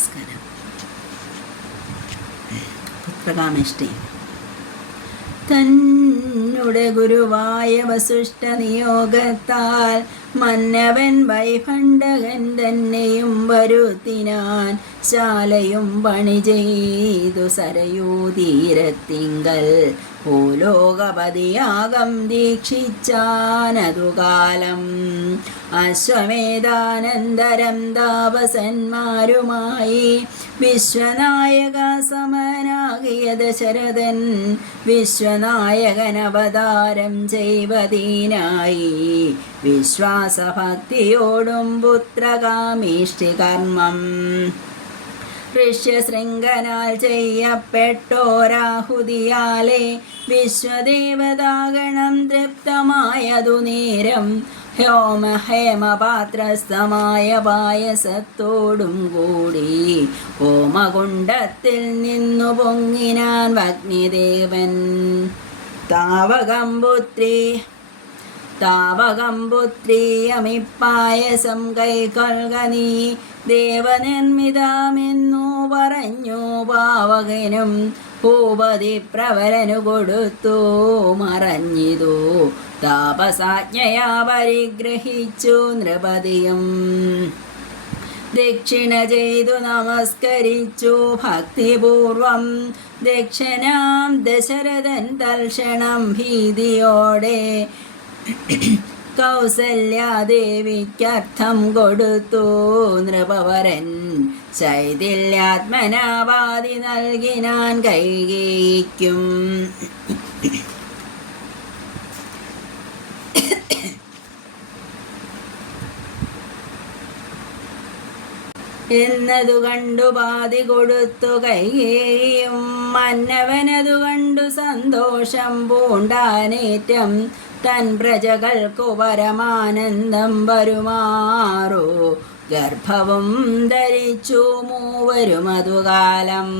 നമസ്കാരം. പുത്രകാമേഷ്ടി. തന്നുടെ ഗുരുവായ വസിഷ്ഠ നിയോഗത്താൽ മന്നവൻ വൈഭണ്ഡകൻ തന്നെയും വരുത്തിനാൻ ശാലയും പണി ചെയ്തു സരയൂ തീരത്തിങ്കൽ. ഭൂലോകപതിയാകം ദീക്ഷിച്ചാനതുകാലം അശ്വമേധാനന്തരം താപസന്മാരുമായി വിശ്വനായക സമനാകിയ ദശരഥൻ വിശ്വനായകൻ അവതാരം ചെയ്വതീനായി വിശ്വാസഭക്തിയോടും പുത്രകാമീഷ്ടി കർമ്മം. ഋഷ്യശൃംഖനാൽ ചെയ്യപ്പെട്ടോരാഹുതിയാലെ വിശ്വദേവതാഗണം തൃപ്തമായതു നേരം ഹ്യോമ ഹേമപാത്രസ്ഥമായ പായസത്തോടും കൂടി ഹോമകുണ്ടത്തിൽ നിന്നു പൊങ്ങിനാൻ അഗ്നിദേവൻ താവകം പുത്രി താവകം പുത്രിയമിപ്പായസം കൈക്കൊള്ളുക നീ ദേവനിർമ്മിതമെന്നു പറഞ്ഞു പാവകനും ഭൂപതി പ്രവരനു കൊടുത്തു മറഞ്ഞിതു. താപസാജ്ഞയാ പരിഗ്രഹിച്ചു നൃപതിയും. ദക്ഷിണ ചെയ്തു നമസ്കരിച്ചു ഭക്തിപൂർവം. ദക്ഷിണാം ദശരഥൻ തൽക്ഷണം ഭീതിയോടെ കൗസല്യാദേവിക്കർത്ഥം കൊടുത്തു. നൃപവരൻ ചൈതില്യാത്മനാവാതി നൽകിനാൻ കൈകേയിക്കും. എന്നതു കണ്ടു പാതി കൊടുത്തു കൈയേയും മന്നവനതു കണ്ടു സന്തോഷം പൂണ്ടാനേറ്റം. തൻ പ്രജകൾക്കു പരമാനന്ദം വരുമാറോ? ഗർഭവും ധരിച്ചു മൂവരും അതുകാലം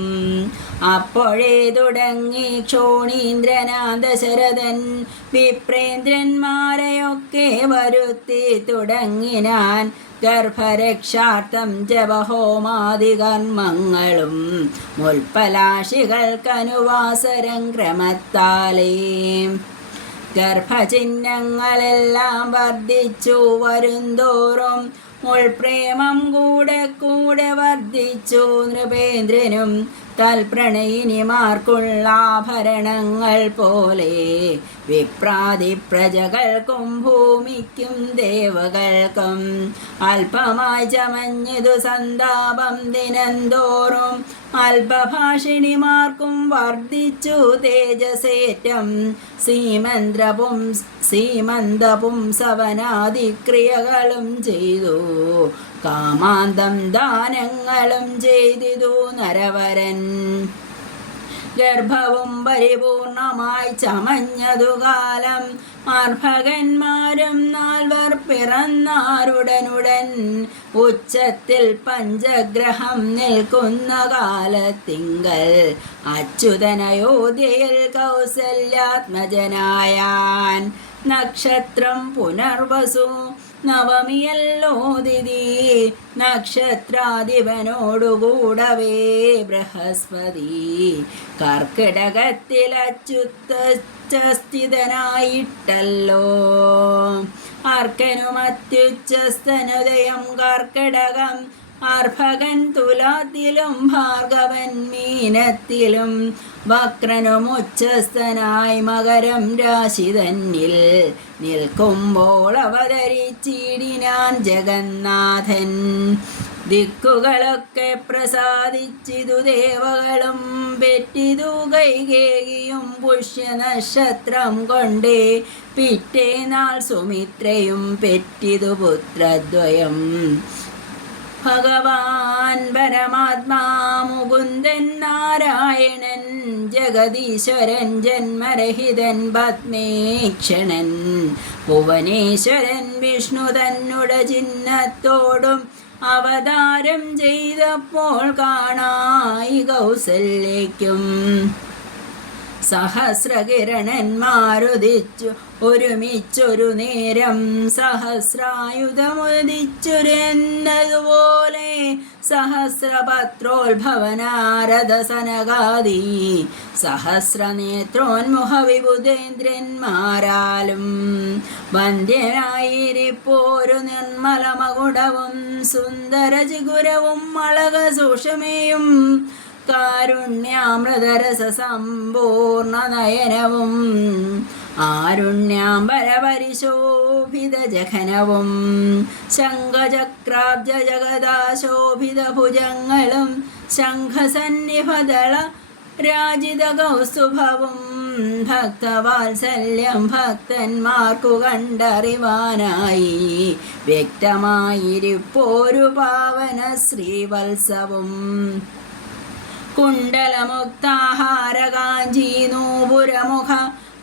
അപ്പോഴേ തുടങ്ങി ക്ഷോണീന്ദ്രനാ ദശരഥൻ വിപ്രേന്ദ്രന്മാരെയൊക്കെ വരുത്തി തുടങ്ങിനാൻ ഗർഭരക്ഷാർത്ഥം ജപഹോമാദി കർമ്മങ്ങളും മുൽപ്പലാശികൾക്കനുവാസരം ക്രമത്താലേ. ഗർഭചിഹ്നങ്ങളെല്ലാം വർദ്ധിച്ചു വരുന്തോറും മുൾപ്രേമം കൂടെ കൂടെ വർദ്ധിച്ചു. നൃപേന്ദ്രനും തൽപ്രണയിനിമാർക്കുള്ള ആഭരണങ്ങൾ പോലെ വിപ്രാതി പ്രജകൾക്കും ഭൂമിക്കും ദേവകൾക്കും അല്പമായി ചമഞ്ഞതു സന്താപം ദിനന്തോറും അല്പഭാഷിണിമാർക്കും വർദ്ധിച്ചു തേജസേറ്റം. സീമന്ത്രപും സീമന്തപും സവനാദിക്രിയകളും ചെയ്തു. കാമാന്തം ദാനങ്ങളും ചെയ്തിതു നരവരൻ. ഗർഭവും പരിപൂർണമായി ചമഞ്ഞതു കാലം മാർഭകന്മാരും നാൽവർ പിറന്നാരുടനുടൻ ഉച്ചത്തിൽ പഞ്ചഗ്രഹം നിൽക്കുന്ന കാലത്തിങ്കൽ. അച്യുതനയോധ്യയിൽ കൗസല്യാത്മജനായാൻ. നക്ഷത്രം പുനർവസു നവമിയല്ലോ ദിതി നക്ഷത്രാധിപനോടുകൂടവേ ബൃഹസ്പതി. കർക്കിടകത്തിൽ അച്യുത്തസ്ഥിതനായിട്ടല്ലോ അർക്കനും അത്യുച്ചസ്തനുദയം കർക്കിടകം അർഭകൻ തുലാത്തിലും ഭാർഗവൻ മീനത്തിലും വക്രനും ഉച്ചസ്ഥനായി മകരം രാശി തന്നിൽ നിൽക്കുമ്പോൾ അവതരിച്ചിടിനാൻ ജഗന്നാഥൻ. ദിക്കുകളൊക്കെ പ്രസാദിച്ചിതു ദേവകളും പെറ്റിതു കൈകേകിയും പുഷ്യനക്ഷത്രം കൊണ്ടേ പിറ്റേനാൾ സുമിത്രയും പെറ്റിതു പുത്രദ്വയം. ഭഗവാൻ പരമാത്മാ മുകുന്ദൻ നാരായണൻ ജഗദീശ്വരൻ ജന്മരഹിതൻ പത്മേക്ഷണൻ ഭുവനേശ്വരൻ വിഷ്ണു തന്നുട ചിഹ്നത്തോടും അവതാരം ചെയ്തപ്പോൾ കാണായി കൗസല്യയ്ക്കും. സഹസ്രകിരണന്മാരുദിച്ചു ഒരുമിച്ചൊരു നേരം സഹസ്രായുധമുദിച്ചുരെന്നതുപോലെ സഹസ്രപത്രോത്ഭവനാരദസനകാദി സഹസ്രനേത്രോന്മുഖ വിബുധേന്ദ്രന്മാരാലും വന്ധ്യനായിരിപ്പോരു നിർമ്മലമകുടവും സുന്ദരജിഗുരവും അളകസൂഷമേയും കാരുണ്യാമൃതരസ സമ്പൂർണ നയനവും ആരുണ്യാംബരപരിശോഭിത ജഘനവും ശംഖചക്രാബ്ജ ജഗദാശോഭിത ഭുജങ്ങളും ശംഖസന്നിഭദള രാജിത കൗസ്തുഭവും ഭക്തവാത്സല്യം ഭക്തന്മാർക്കു കണ്ടറിവാനായി വ്യക്തമായിരിപ്പോരു പാവന ശ്രീവത്സവും കുണ്ടലമുക്താഹാരകാഞ്ചി നൂപുരമുഖ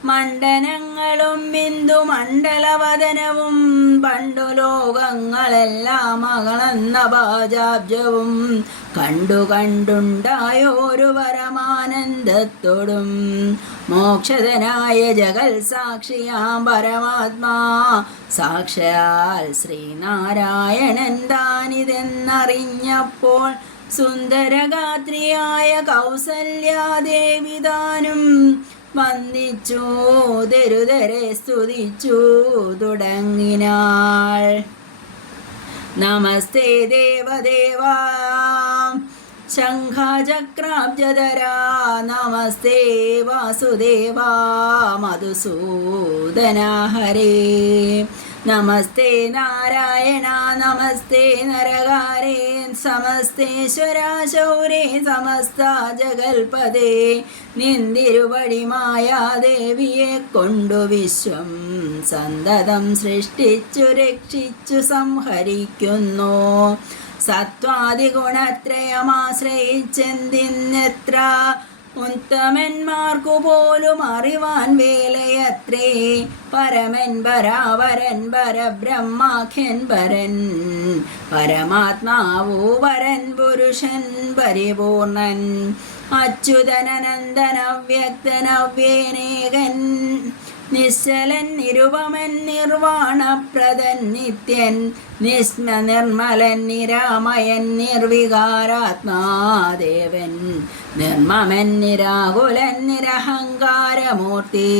മണ്ഡനങ്ങളും ബിന്ദു മണ്ഡലവദനവും പണ്ടു ലോകങ്ങളെല്ലാം അകളന്ന പാചാബ്ജവും കണ്ടു കണ്ടുണ്ടായോരു പരമാനന്ദത്തോടും മോക്ഷതനായ ജഗൽ സാക്ഷിയാം പരമാത്മാ. സാക്ഷാൽ ശ്രീനാരായണൻ താനിതെന്നറിഞ്ഞപ്പോൾ സുന്ദരഗാത്രിയായ കൗസല്യാദേവി താനും വന്ദിച്ചു തെരുതരെ സ്തുതിച്ചു തുടങ്ങിനാൾ. നമസ്തേ ദേവദേവാ ശംഖചക്രാബ്ജതരാ നമസ്തേ വാസുദേവാ മധുസൂദന ഹരേ. നമസ്തേ നാരായണ നമസ്തേ നരകാരേ സമസ്തേശ്വരാ ശൗരേ സമസ്ത ജഗൽപദേ നിന്തിരുവടി മായാദേവിയെ കൊണ്ടു വിശ്വം സന്തതം സൃഷ്ടിച്ചു രക്ഷിച്ചു സംഹരിക്കുന്നു. സത്വാദിഗുണത്രയമാശ്രയിച്ചെന്തിന്നെത്ര ഉത്തമന്മാർക്കു പോലും അറിവാൻ വേലയത്രേ. പരമൻ പരാവരൻ പരബ്രഹ്മാഖ്യൻ പരൻ. പരമാത്മാവോ പരൻ പുരുഷൻ പരിപൂർണൻ. അച്യുതനനന്ദനവ്യക്തനവ്യേനേകൻ. നിശ്ചലൻ നിരുപമൻ നിർവാണപ്രദൻ നിത്യൻ നിസ്മ നിർമ്മലൻ നിരാമയൻ നിർവികാരാത്മാദേവൻ നിർമ്മമൻ നിരാകുലൻ നിരഹങ്കാരമൂർത്തി.